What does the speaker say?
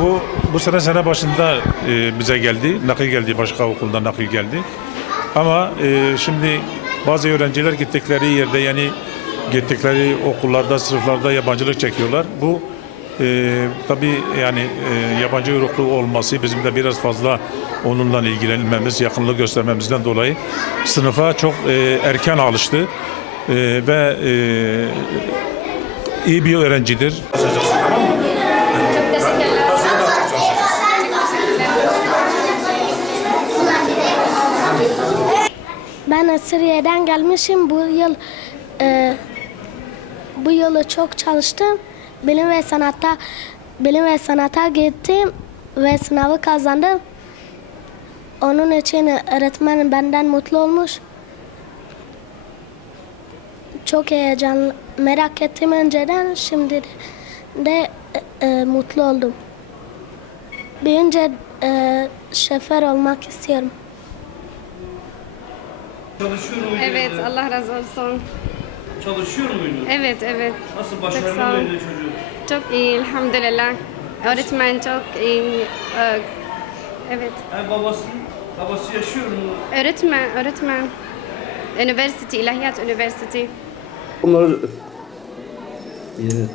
Bu bu sene sene başında e, bize geldi. Nakil geldi. Başka okuldan nakil geldi. Ama e, şimdi bazı öğrenciler gittikleri yerde yani gittikleri okullarda, sınıflarda yabancılık çekiyorlar. Bu e, tabii yani e, yabancı uyruklu olması bizim de biraz fazla onunla ilgilenmemiz, yakınlık göstermemizden dolayı sınıfa çok e, erken alıştı E, ve e, iyi bir öğrencidir. Ben Suriye'den gelmişim. Bu yıl e, bu yılı çok çalıştım. Bilim ve sanatta bilim ve sanata gittim ve sınavı kazandım. Onun için öğretmenim benden mutlu olmuş. Çok heyecanlı, merak ettim önceden. Şimdi de e, e, mutlu oldum. Büyünce e, şoför olmak istiyorum. Evet, Allah razı olsun. Çalışıyor muydun? Evet, evet. Nasıl Çok başarılı ol. mıydı çocuk? Çok iyi, elhamdülillah. Öğretmen çok iyi. Ee, Evet. Ha, babası, babası yaşıyor mu? Öğretmen, öğretmen. Üniversite, İlahiyat Üniversitesi. Onları... Yeni.